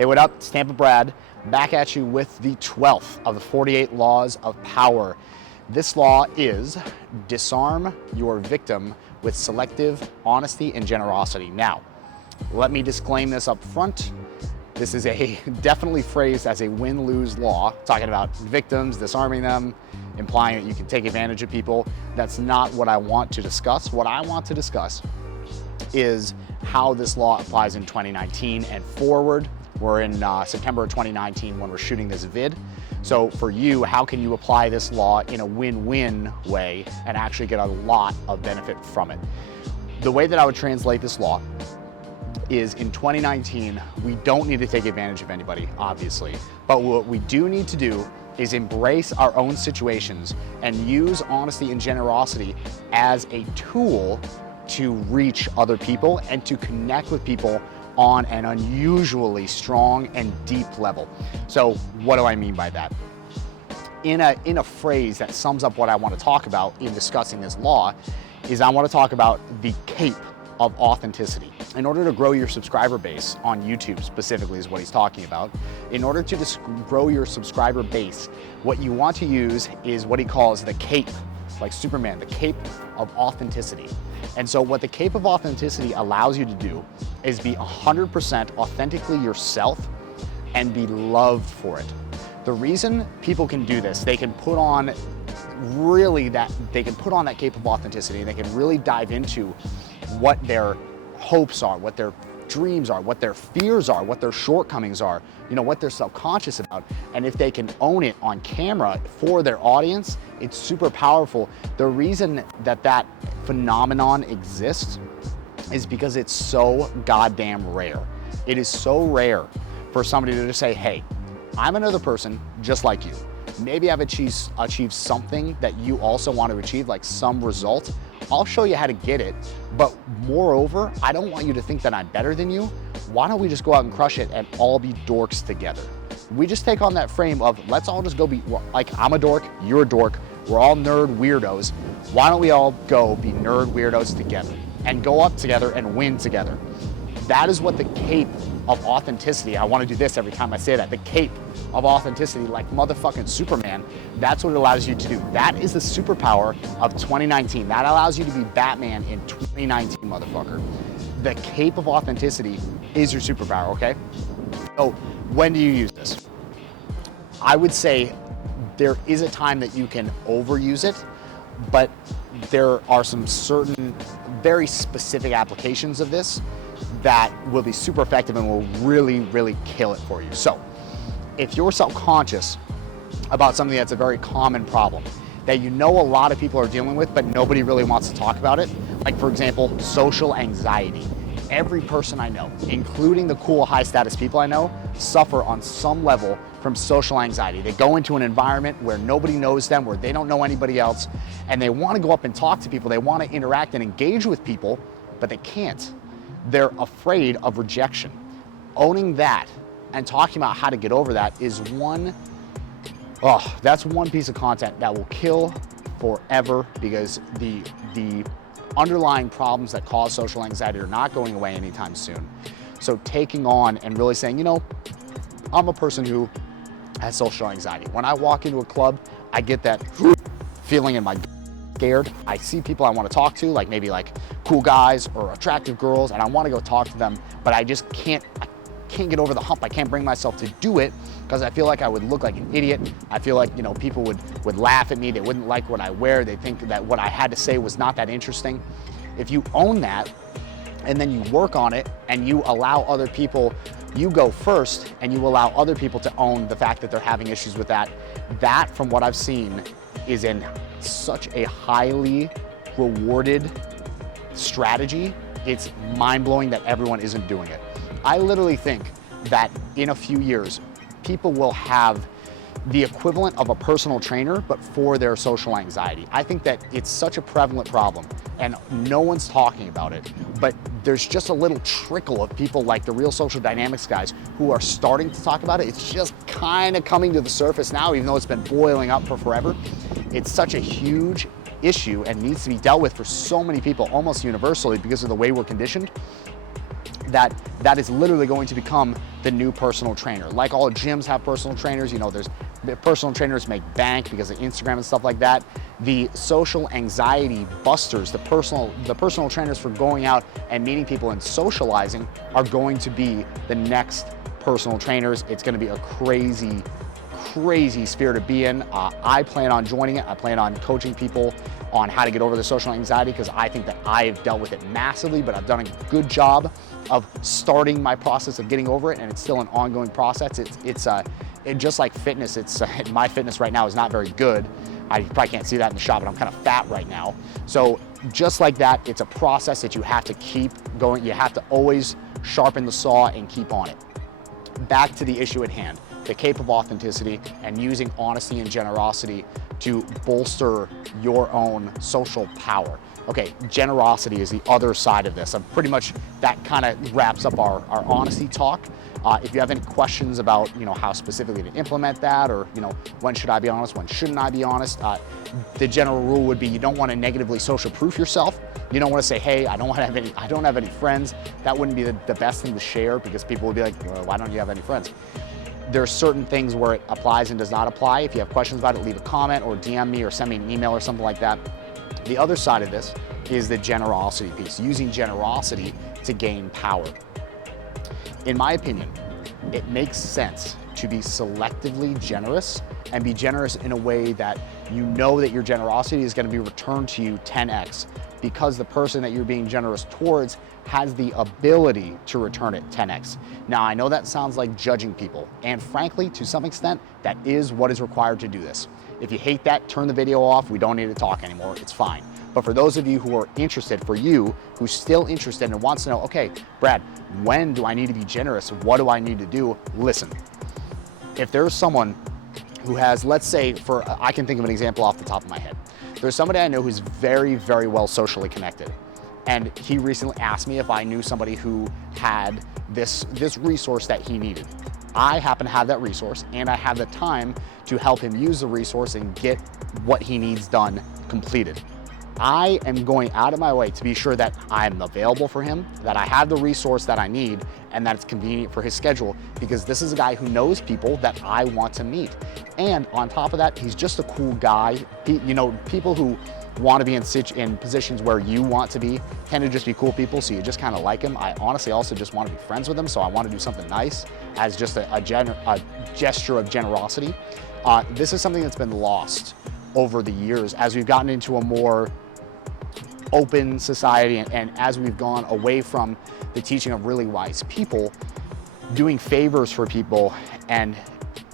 Hey, what up? It's Tampa Brad, back at you with the 12th of the 48 Laws of Power. This law is disarm your victim with selective honesty and generosity. Now, let me disclaim this up front. This is definitely phrased as a win-lose law, talking about victims, disarming them, implying that you can take advantage of people. That's not what I want to discuss. What I want to discuss is how this law applies in 2019 and forward. We're in September of 2019 when we're shooting this vid. So for you, how can you apply this law in a win-win way and actually get a lot of benefit from it? The way that I would translate this law is in 2019, we don't need to take advantage of anybody, obviously. But what we do need to do is embrace our own situations and use honesty and generosity as a tool to reach other people and to connect with people on an unusually strong and deep level. So what do I mean by that? In a phrase that sums up what I want to talk about in discussing this law is I want to talk about the cape of authenticity. In order to grow your subscriber base on YouTube specifically is what he's talking about. In order to grow your subscriber base, what you want to use is what he calls the cape, like Superman, the cape of authenticity. And so what the cape of authenticity allows you to do is be 100% authentically yourself and be loved for it. The reason people can do this, they can put on that cape of authenticity, and they can really dive into what their hopes are, what their dreams are, what their fears are, what their shortcomings are, what they're self-conscious about. And if they can own it on camera for their audience, it's super powerful. The reason that phenomenon exists is because it's so goddamn rare. It is so rare for somebody to just say, hey, I'm another person just like you. Maybe I've achieved something that you also want to achieve, like some result. I'll show you how to get it, but moreover, I don't want you to think that I'm better than you. Why don't we just go out and crush it and all be dorks together? We just take on that frame of let's all just go be, like, I'm a dork, you're a dork, we're all nerd weirdos. Why don't we all go be nerd weirdos together and go up together and win together? That is what the cape of authenticity, I want to do this every time I say that, the cape of authenticity, like motherfucking Superman, that's what it allows you to do. That is the superpower of 2019. That allows you to be Batman in 2019, motherfucker. The cape of authenticity is your superpower, okay? So when do you use this? I would say there is a time that you can overuse it, but there are some certain very specific applications of this that will be super effective and will really, really kill it for you. So if you're self-conscious about something that's a very common problem that a lot of people are dealing with, but nobody really wants to talk about it, like for example, social anxiety. Every person I know, including the cool high status people I know, suffer on some level from social anxiety. They go into an environment where nobody knows them, where they don't know anybody else, and they want to go up and talk to people. They want to interact and engage with people, but they can't. They're afraid of rejection. Owning that and talking about how to get over that is that's one piece of content that will kill forever, because the underlying problems that cause social anxiety are not going away anytime soon. So taking on and really saying, I'm a person who has social anxiety. When I walk into a club, I get that feeling in my scared. I see people I want to talk to, like maybe like cool guys or attractive girls, and I want to go talk to them, but I just can't get over the hump. I can't bring myself to do it because I feel like I would look like an idiot. I feel like, people would laugh at me. They wouldn't like what I wear. They think that what I had to say was not that interesting. If you own that and then you work on it and you allow other people, you go first and you allow other people to own the fact that they're having issues with that, from what I've seen, is in such a highly rewarded strategy. It's mind-blowing that everyone isn't doing it. I literally think that in a few years, people will have the equivalent of a personal trainer, but for their social anxiety. I think that it's such a prevalent problem and no one's talking about it, but there's just a little trickle of people like the Real Social Dynamics guys who are starting to talk about it. It's just kind of coming to the surface now, even though it's been boiling up for forever. It's such a huge issue and needs to be dealt with for so many people almost universally because of the way we're conditioned. that is literally going to become the new personal trainer. Like all gyms have personal trainers, you know, there's personal trainers make bank because of Instagram and stuff like that. The social anxiety busters, the personal trainers for going out and meeting people and socializing are going to be the next personal trainers. It's going to be a crazy sphere to be in. I plan on joining it. I plan on coaching people on how to get over the social anxiety, because I think that I've dealt with it massively, but I've done a good job of starting my process of getting over it, and it's still an ongoing process. It's just like fitness. It's my fitness right now is not very good. I probably can't see that in the shop, but I'm kind of fat right now. So just like that, it's a process that you have to keep going. You have to always sharpen the saw and keep on it. Back to the issue at hand, the cape of authenticity and using honesty and generosity to bolster your own social power. Okay, generosity is the other side of this. Pretty much that kind of wraps up our honesty talk. If you have any questions about, you know, how specifically to implement that, or, you know, when should I be honest, when shouldn't I be honest, the general rule would be you don't want to negatively social proof yourself. You don't want to say, hey, I don't have any friends. That wouldn't be the best thing to share, because people would be like, well, why don't you have any friends? There are certain things where it applies and does not apply. If you have questions about it, leave a comment or DM me or send me an email or something like that. The other side of this is the generosity piece, using generosity to gain power. In my opinion, it makes sense to be selectively generous and be generous in a way that you know that your generosity is going to be returned to you 10x, because the person that you're being generous towards has the ability to return it 10x. Now, I know that sounds like judging people, and frankly, to some extent, that is what is required to do this. If you hate that, turn the video off. We don't need to talk anymore. It's fine. But for those of you who are interested, for you who's still interested and wants to know, okay, Brad, when do I need to be generous? What do I need to do? Listen, if there's someone who has, let's say, I can think of an example off the top of my head. There's somebody I know who's very, very well socially connected. And he recently asked me if I knew somebody who had this resource that he needed. I happen to have that resource, and I have the time to help him use the resource and get what he needs done completed. I am going out of my way to be sure that I'm available for him, that I have the resource that I need, and that it's convenient for his schedule, because this is a guy who knows people that I want to meet. And on top of that, he's just a cool guy. You know, people who want to be in positions where you want to be tend to just be cool people, so you just kind of like him. I honestly also just want to be friends with him, so I want to do something nice as just a gesture of generosity. This is something that's been lost over the years as we've gotten into a more open society, and as we've gone away from the teaching of really wise people, doing favors for people and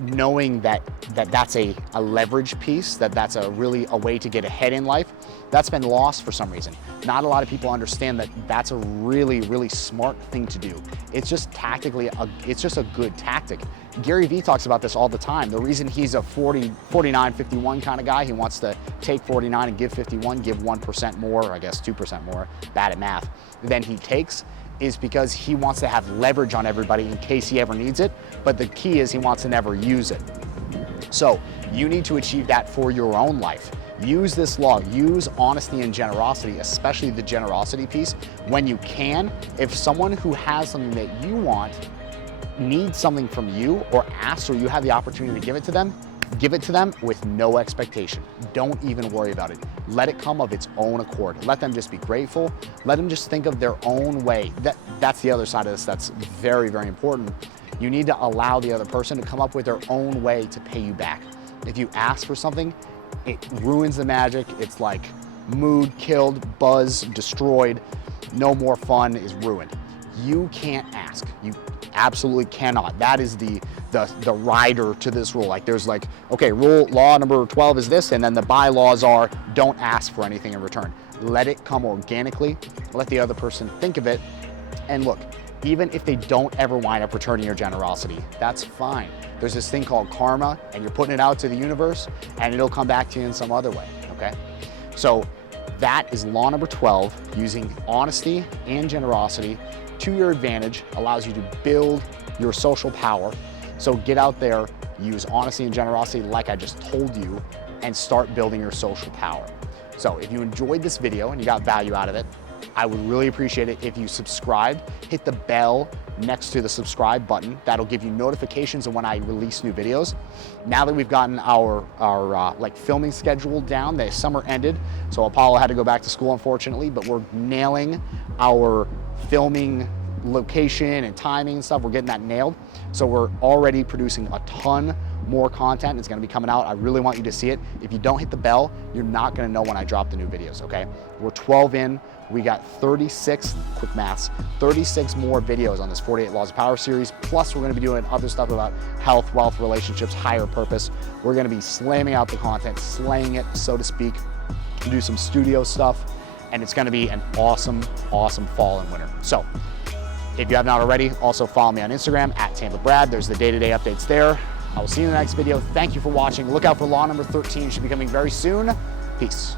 knowing that that's a leverage piece, that's a way to get ahead in life, that's been lost for some reason. Not a lot of people understand that that's a really, really smart thing to do. It's just tactically, it's just a good tactic. Gary Vee talks about this all the time. The reason he's a 49, 51 kind of guy, he wants to take 49 and give 51, give 1% more, I guess 2% more, bad at math, than he takes, is because he wants to have leverage on everybody in case he ever needs it, but the key is he wants to never use it. So you need to achieve that for your own life. Use this law, use honesty and generosity, especially the generosity piece, when you can. If someone who has something that you want needs something from you or asks, or you have the opportunity to give it to them with no expectation. Don't even worry about it. Let it come of its own accord. Let them just be grateful. Let them just think of their own way. That's the other side of this that's very, very important. You need to allow the other person to come up with their own way to pay you back. If you ask for something, it ruins the magic. It's like mood killed, buzz destroyed, no more fun is ruined. You can't ask. You absolutely cannot. That is the rider to this rule. Like there's like, okay, law number 12 is this, and then the bylaws are don't ask for anything in return. Let it come organically. Let the other person think of it. And look, even if they don't ever wind up returning your generosity, that's fine. There's this thing called karma, and you're putting it out to the universe, and it'll come back to you in some other way, okay? So that is law number 12, using honesty and generosity to your advantage, allows you to build your social power. So get out there, use honesty and generosity like I just told you, and start building your social power. So if you enjoyed this video and you got value out of it, I would really appreciate it if you subscribed, hit the bell next to the subscribe button. That'll give you notifications of when I release new videos. Now that we've gotten our like filming schedule down, the summer ended, so Apollo had to go back to school unfortunately, but we're nailing our filming location and timing and stuff. We're getting that nailed. So we're already producing a ton more content. It's gonna be coming out. I really want you to see it. If you don't hit the bell, you're not gonna know when I drop the new videos, okay? We're 12 in. We got 36, quick maths, 36 more videos on this 48 Laws of Power series. Plus we're gonna be doing other stuff about health, wealth, relationships, higher purpose. We're gonna be slamming out the content, slaying it, so to speak, do some studio stuff. And it's gonna be an awesome, awesome fall and winter. So if you have not already, also follow me on Instagram at TampaBrad. There's the day-to-day updates there. I will see you in the next video. Thank you for watching. Look out for law number 13. Should be coming very soon. Peace.